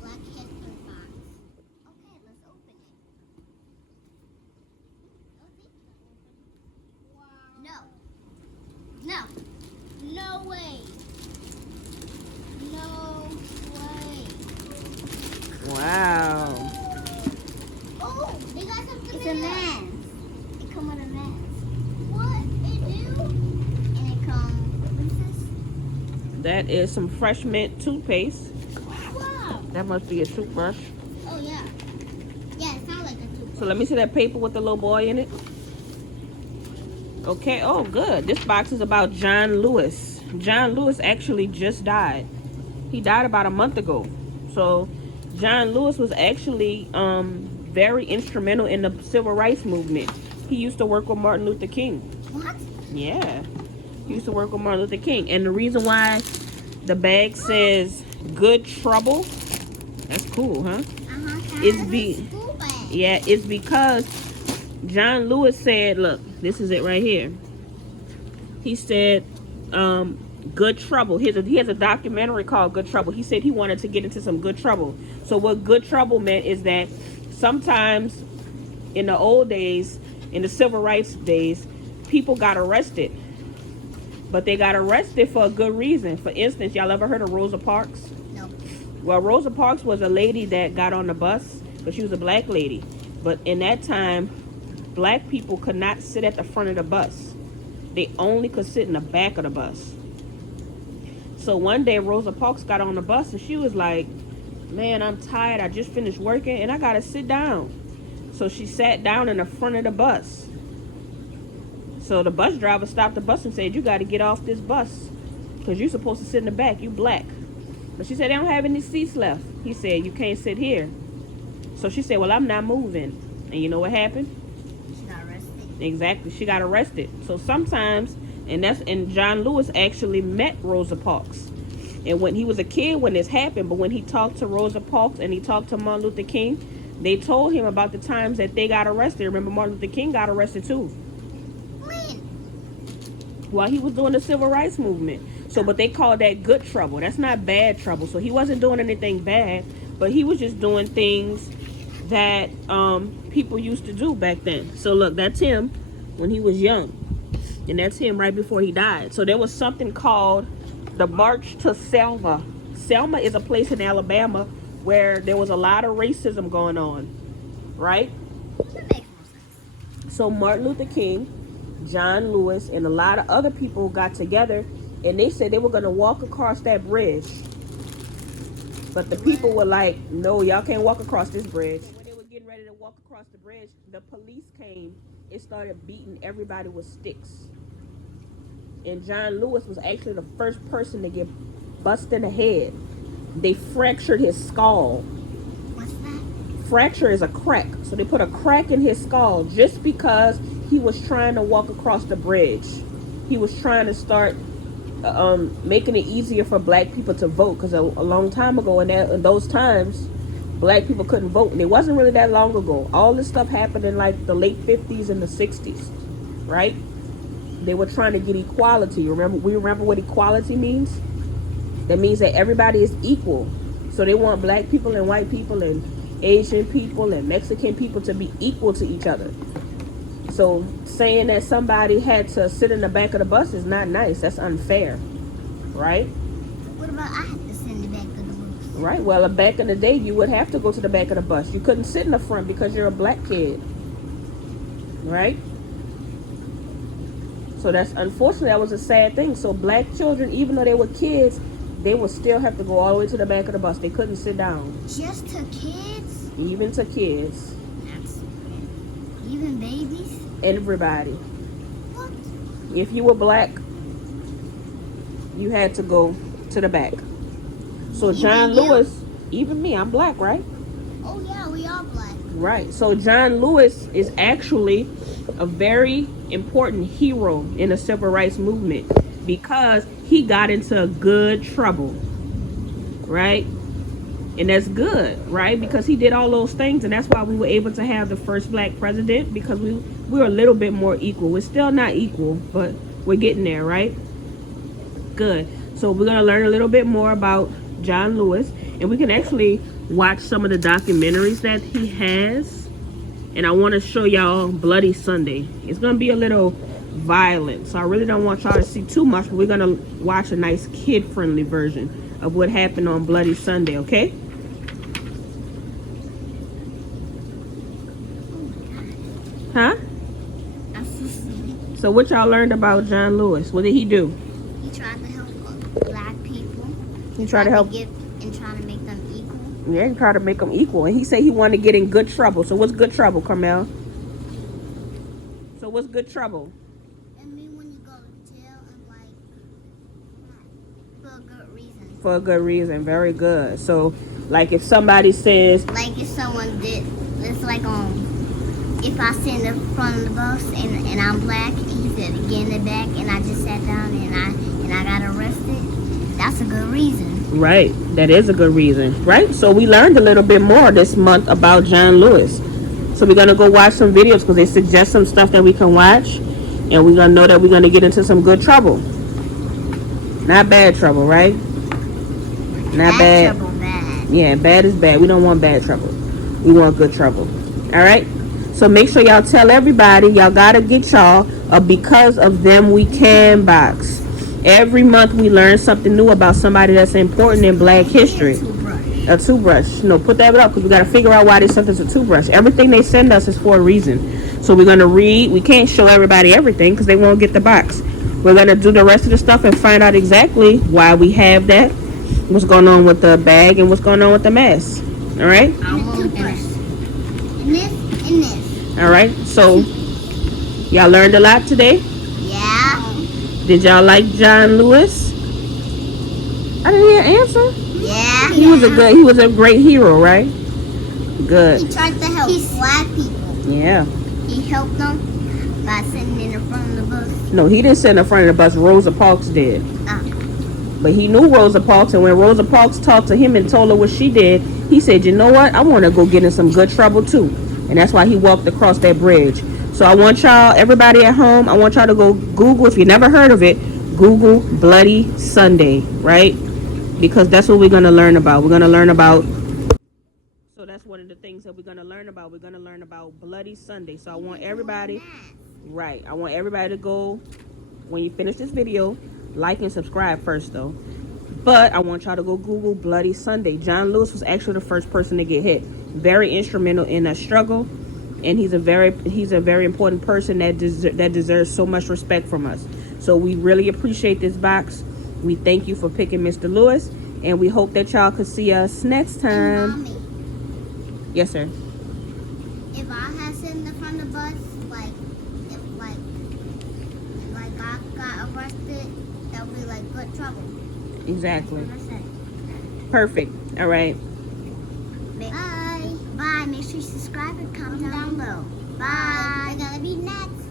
Black History box. Okay, let's open it. Wow. No. No way. No way. Wow. Oh, they got something. It's a mask. It comes with a mask. What? It do? And it comes. What is this? That is some fresh mint toothpaste. Wow. That must be a toothbrush. Oh yeah. Yeah, it sounds like a toothbrush. So let me see that paper with the little boy in it. Okay, oh good. This box is about John Lewis. John Lewis actually just died. He died about a month ago. So John Lewis was actually very instrumental in the civil rights movement. He used to work with Martin Luther King. What? Yeah. He used to work with Martin Luther King. And the reason why the bag says good trouble, that's cool, huh? It's because John Lewis said, look, this is it right here. He said, good trouble. He has a documentary called Good Trouble. He said he wanted to get into some good trouble. So what good trouble meant is that sometimes in the old days, in the civil rights days, people got arrested. But they got arrested for a good reason. For instance, y'all ever heard of Rosa Parks? No. Well, Rosa Parks was a lady that got on the bus, but she was a black lady. But in that time, black people could not sit at the front of the bus. They only could sit in the back of the bus. So one day Rosa Parks got on the bus and she was like, man, I'm tired. I just finished working and I gotta sit down. So she sat down in the front of the bus. So the bus driver stopped the bus and said, you gotta get off this bus because you're supposed to sit in the back. You black. But she said, they don't have any seats left. He said, you can't sit here. So she said, well, I'm not moving. And you know what happened? She got arrested. Exactly. She got arrested. So sometimes, and John Lewis actually met Rosa Parks. And when he was a kid when this happened, but when he talked to Rosa Parks and he talked to Martin Luther King, they told him about the times that they got arrested. Remember, Martin Luther King got arrested too. When? While he was doing the civil rights movement. So, but they called that good trouble. That's not bad trouble. So he wasn't doing anything bad, but he was just doing things that people used to do back then. So look, that's him when he was young. And that's him right before he died. So there was something called the March to Selma. Selma is a place in Alabama where there was a lot of racism going on, right? That makes no sense. So Martin Luther King, John Lewis, and a lot of other people got together and they said they were going to walk across that bridge. But the people were like, no, y'all can't walk across this bridge. When they were getting ready to walk across the bridge, the police came and started beating everybody with sticks. And John Lewis was actually the first person to get busted in the head. They fractured his skull. What's that? Fracture is a crack. So they put a crack in his skull just because he was trying to walk across the bridge. He was trying to start making it easier for black people to vote, because a long time ago in those times black people couldn't vote, and it wasn't really that long ago. All this stuff happened in like the late 50s and the 60s, right? They were trying to get equality. Remember what equality means? That means that everybody is equal. So they want black people and white people and Asian people and Mexican people to be equal to each other. So saying that somebody had to sit in the back of the bus is not nice. That's unfair, right? What about I have to sit in the back of the bus? Right. Well, back in the day, you would have to go to the back of the bus. You couldn't sit in the front because you're a black kid, right? So that's unfortunately, that was a sad thing. So black children, even though they were kids, they would still have to go all the way to the back of the bus. They couldn't sit down. Just to kids? Even to kids. That's even babies? Everybody. What? If you were black, you had to go to the back. So John Lewis, even me, I'm black, right? Oh yeah, we are black. Right. So John Lewis is actually a very important hero in the civil rights movement because he got into good trouble, right? And that's good, right? Because he did all those things, and that's why we were able to have the first black president, because we were a little bit more equal. We're still not equal, but we're getting there, right? Good. So we're going to learn a little bit more about John Lewis, and we can actually watch some of the documentaries that he has. And I want to show y'all Bloody Sunday. It's going to be a little violent, so I really don't want y'all to see too much, but we're going to watch a nice kid-friendly version of what happened on Bloody Sunday, okay? Huh? So what y'all learned about John Lewis? What did he do? He tried to help black people. He tried to help and trying to make them equal. Yeah, he tried to make them equal. And he said he wanted to get in good trouble. So what's good trouble, Carmel? So what's good trouble? I mean when you go to jail and for a good reason. For a good reason. Very good. So like if somebody says, like if someone did, it's like if I sit in the front of the bus and I'm black and he said get in the back and I just sat down and I got arrested, that's a good reason. Right, that is a good reason, right? So we learned a little bit more this month about John Lewis. So we're gonna go watch some videos because they suggest some stuff that we can watch, and we're gonna know that we're gonna get into some good trouble. Not bad trouble, right? Not bad. Trouble, bad. Yeah, bad is bad. We don't want bad trouble. We want good trouble. All right. So make sure y'all tell everybody y'all gotta get y'all a Because of Them We Can box. Every month we learn something new about somebody that's important in Black history. A toothbrush. No, put that up because we got to figure out why they sent us a toothbrush. Everything they send us is for a reason. So we're going to read. We can't show everybody everything because they won't get the box. We're going to do the rest of the stuff and find out exactly why we have that, what's going on with the bag, and what's going on with the mask. All right? And this and this. All right. So y'all learned a lot today? Yeah. Did y'all like John Lewis? I didn't hear an answer. Yeah. He was a great hero, right? Good. He tried to help black people. Yeah. He helped them by sitting in the front of the bus. No, he didn't sit in the front of the bus. Rosa Parks did. But he knew Rosa Parks, and when Rosa Parks talked to him and told her what she did, he said, you know what? I want to go get in some good trouble too. And that's why he walked across that bridge. So I want y'all, everybody at home, I want y'all to go Google, if you never heard of it, Google Bloody Sunday, right? Because that's what we're going to learn about. We're going to learn about, so that's one of the things that we're going to learn about. We're going to learn about Bloody Sunday. So I want everybody, right, I want everybody to go, when you finish this video, like and subscribe first though. But I want y'all to go Google Bloody Sunday. John Lewis was actually the first person to get hit. Very instrumental in that struggle. And he's a very important person that deserves so much respect from us. So we really appreciate this box. We thank you for picking Mr. Lewis, and we hope that y'all could see us next time. Mommy, yes, sir. if I had sit in the front of the bus, if I got arrested, that would be like good trouble. Exactly. That's what I said. Perfect. All right. Bye. Bye. Make sure you subscribe and comment down below. Bye. We're gonna be next.